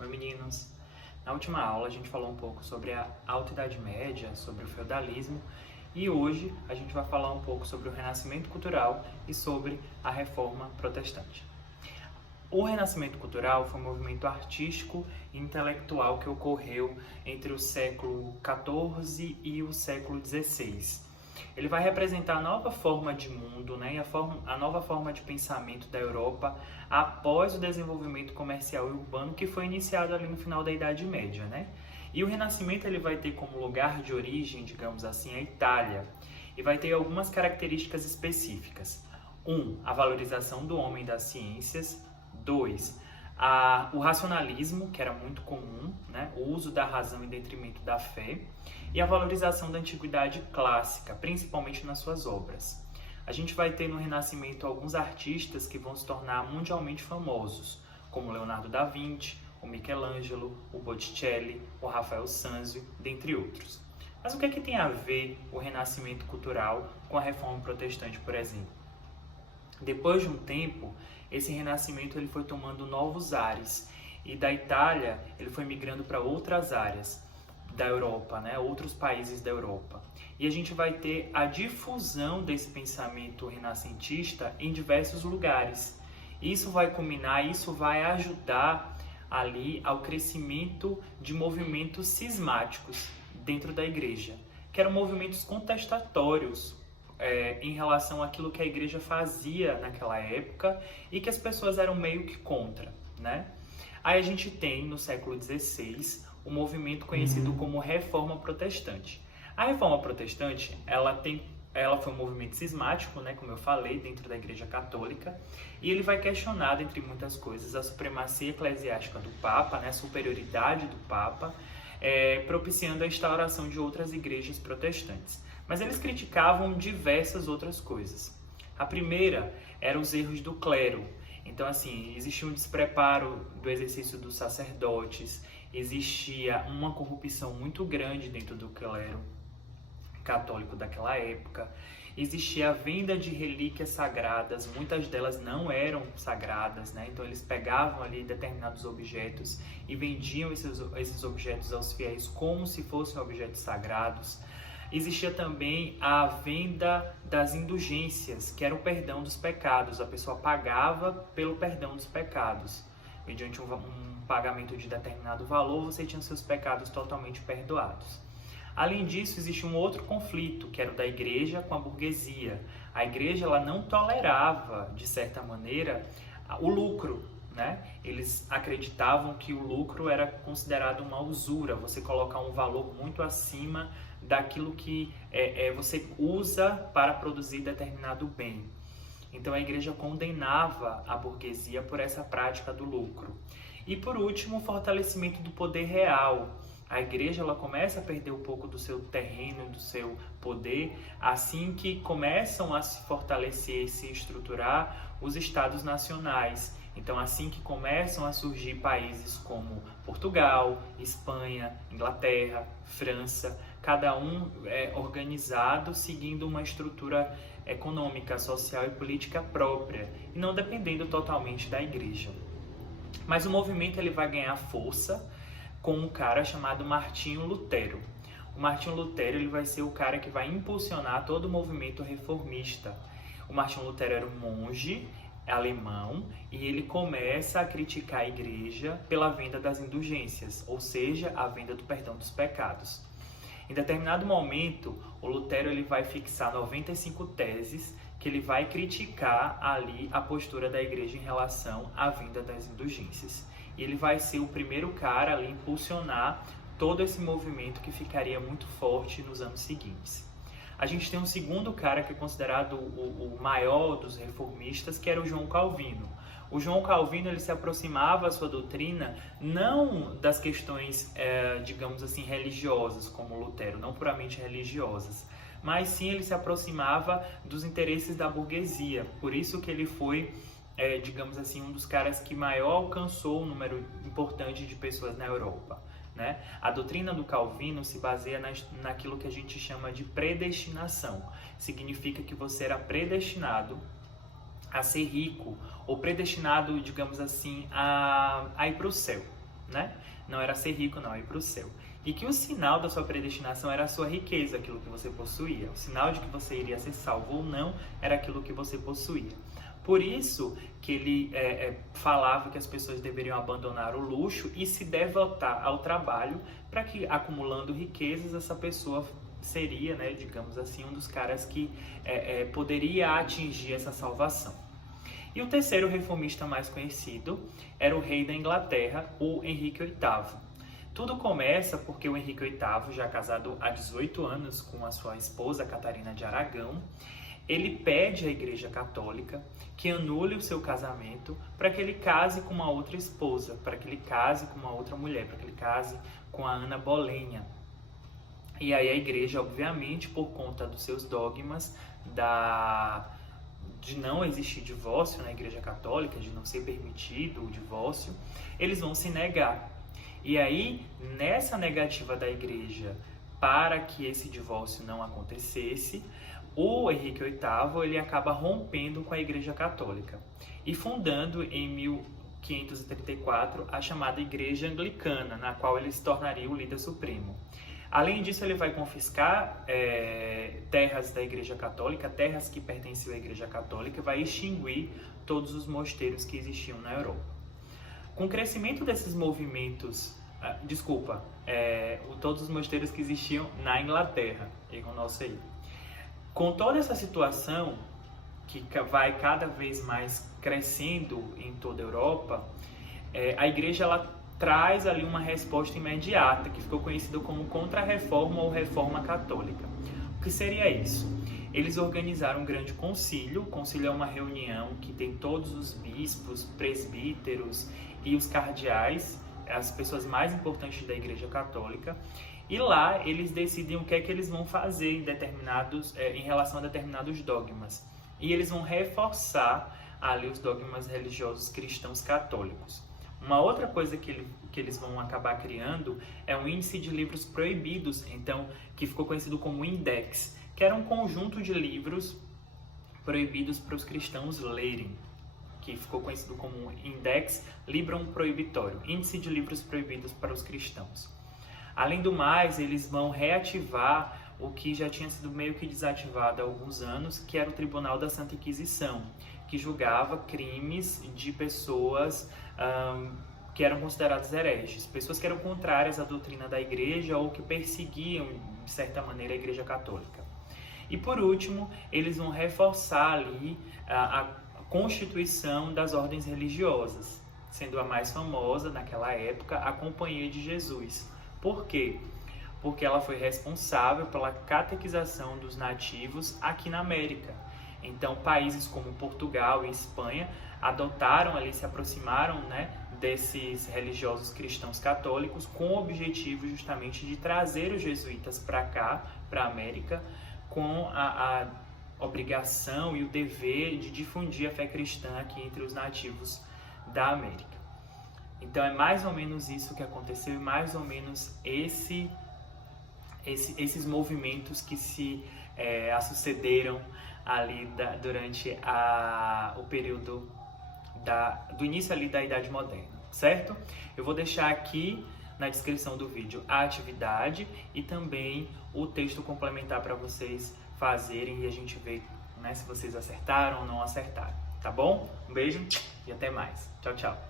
Oi meninos! Na última aula a gente falou um pouco sobre a Alta Idade Média, sobre o feudalismo e hoje a gente vai falar um pouco sobre o Renascimento Cultural e sobre a Reforma Protestante. O Renascimento Cultural foi um movimento artístico e intelectual que ocorreu entre o século XIV e o século XVI. Ele vai representar a nova forma de mundo, né, e a nova forma de pensamento da Europa após o desenvolvimento comercial e urbano que foi iniciado ali no final da Idade Média, né? E o Renascimento ele vai ter como lugar de origem, digamos assim, a Itália, e vai ter algumas características específicas. 1. A valorização do homem e das ciências. 2. O racionalismo, que era muito comum, né? O uso da razão em detrimento da fé, e a valorização da antiguidade clássica, principalmente nas suas obras. A gente vai ter no Renascimento alguns artistas que vão se tornar mundialmente famosos, como Leonardo da Vinci, o Michelangelo, o Botticelli, o Rafael Sanzio, dentre outros. Mas o que é que tem a ver o Renascimento cultural com a Reforma Protestante, por exemplo? Depois de um tempo, esse renascimento ele foi tomando novos ares e da Itália ele foi migrando para outras áreas da Europa, né? Outros países da Europa. E a gente vai ter a difusão desse pensamento renascentista em diversos lugares. Isso vai culminar, isso vai ajudar ali ao crescimento de movimentos cismáticos dentro da igreja, que eram movimentos contestatórios em relação àquilo que a igreja fazia naquela época e que as pessoas eram meio que contra, né? Aí a gente tem, no século XVI, o movimento conhecido como Reforma Protestante. A Reforma Protestante, ela foi um movimento cismático, né, como eu falei, dentro da Igreja Católica, e ele vai questionar, dentre muitas coisas, a supremacia eclesiástica do Papa, né, a superioridade do Papa, propiciando a instauração de outras igrejas protestantes. Mas eles criticavam diversas outras coisas. A primeira eram os erros do clero. Então, assim, existia um despreparo do exercício dos sacerdotes, existia uma corrupção muito grande dentro do clero católico daquela época, existia a venda de relíquias sagradas, muitas delas não eram sagradas, né? Então eles pegavam ali determinados objetos e vendiam esses objetos aos fiéis como se fossem objetos sagrados. Existia também a venda das indulgências, que era o perdão dos pecados. A pessoa pagava pelo perdão dos pecados. Mediante um pagamento de determinado valor, você tinha seus pecados totalmente perdoados. Além disso, existe um outro conflito, que era o da igreja com a burguesia. A igreja ela não tolerava, de certa maneira, o lucro, né? Eles acreditavam que o lucro era considerado uma usura, você colocar um valor muito acima daquilo que você usa para produzir determinado bem. Então a igreja condenava a burguesia por essa prática do lucro. E por último, o fortalecimento do poder real. A igreja ela começa a perder um pouco do seu terreno, do seu poder, assim que começam a se fortalecer e se estruturar os estados nacionais. Então, assim que começam a surgir países como Portugal, Espanha, Inglaterra, França, cada um organizado, seguindo uma estrutura econômica, social e política própria, e não dependendo totalmente da igreja. Mas o movimento ele vai ganhar força com um cara chamado Martinho Lutero. O Martinho Lutero ele vai ser o cara que vai impulsionar todo o movimento reformista. O Martinho Lutero era um monge alemão e ele começa a criticar a igreja pela venda das indulgências, ou seja, a venda do perdão dos pecados. Em determinado momento, o Lutero ele vai fixar 95 teses que ele vai criticar ali a postura da igreja em relação à venda das indulgências. E ele vai ser o primeiro cara a impulsionar todo esse movimento que ficaria muito forte nos anos seguintes. A gente tem um segundo cara que é considerado o maior dos reformistas, que era o João Calvino. O João Calvino ele se aproximava a sua doutrina não das questões, digamos assim, religiosas, como Lutero, não puramente religiosas, mas sim ele se aproximava dos interesses da burguesia. Por isso que ele foi, digamos assim, um dos caras que maior alcançou um número importante de pessoas na Europa, né? A doutrina do Calvino se baseia naquilo que a gente chama de predestinação. Significa que você era predestinado a ser rico, ou predestinado, digamos assim, a ir para o céu, né? Não era ser rico, não, ir para o céu. E que o sinal da sua predestinação era a sua riqueza, aquilo que você possuía. O sinal de que você iria ser salvo ou não era aquilo que você possuía. Por isso que ele falava que as pessoas deveriam abandonar o luxo e se devotar ao trabalho, para que, acumulando riquezas, essa pessoa seria, né, digamos assim, um dos caras que poderia atingir essa salvação. E o terceiro reformista mais conhecido era o rei da Inglaterra, o Henrique VIII. Tudo começa porque o Henrique VIII, já casado há 18 anos com a sua esposa Catarina de Aragão, ele pede à Igreja Católica que anule o seu casamento para que ele case com uma outra esposa, para que ele case com uma outra mulher, para que ele case com a Ana Bolenha. E aí a Igreja, obviamente, por conta dos seus dogmas de não existir divórcio na Igreja Católica, de não ser permitido o divórcio, eles vão se negar. E aí, nessa negativa da Igreja para que esse divórcio não acontecesse, o Henrique VIII ele acaba rompendo com a Igreja Católica e fundando em 1534 a chamada Igreja Anglicana, na qual ele se tornaria o líder supremo. Além disso, ele vai confiscar terras da Igreja Católica, terras que pertenciam à Igreja Católica, e vai extinguir todos os mosteiros que existiam na Europa. Com o crescimento desses movimentos, todos os mosteiros que existiam na Inglaterra, erro nosso aí. Com toda essa situação, que vai cada vez mais crescendo em toda a Europa, a Igreja ela traz ali uma resposta imediata, que ficou conhecida como Contra-Reforma ou Reforma Católica. O que seria isso? Eles organizaram um grande concílio. O concílio é uma reunião que tem todos os bispos, presbíteros e os cardeais, as pessoas mais importantes da Igreja Católica, e lá eles decidem o que é que eles vão fazer em relação a determinados dogmas. E eles vão reforçar ali os dogmas religiosos cristãos católicos. Uma outra coisa que eles vão acabar criando é um índice de livros proibidos, então, que ficou conhecido como Index, que era um conjunto de livros proibidos para os cristãos lerem, que ficou conhecido como Index Librum Prohibitorium, índice de livros proibidos para os cristãos. Além do mais, eles vão reativar o que já tinha sido meio que desativado há alguns anos, que era o Tribunal da Santa Inquisição, que julgava crimes de pessoas que eram consideradas hereges, pessoas que eram contrárias à doutrina da Igreja ou que perseguiam, de certa maneira, a Igreja Católica. E por último, eles vão reforçar ali a constituição das ordens religiosas, sendo a mais famosa naquela época a Companhia de Jesus. Por quê? Porque ela foi responsável pela catequização dos nativos aqui na América. Então, países como Portugal e Espanha adotaram ali, se aproximaram, né, desses religiosos cristãos católicos, com o objetivo justamente de trazer os jesuítas para cá, para a América, com a obrigação e o dever de difundir a fé cristã aqui entre os nativos da América. Então é mais ou menos isso que aconteceu e mais ou menos esses movimentos que se sucederam ali durante o período do início ali da Idade Moderna, certo? Eu vou deixar aqui na descrição do vídeo a atividade e também o texto complementar para vocês fazerem e a gente ver, né, se vocês acertaram ou não acertaram, tá bom? Um beijo e até mais. Tchau, tchau.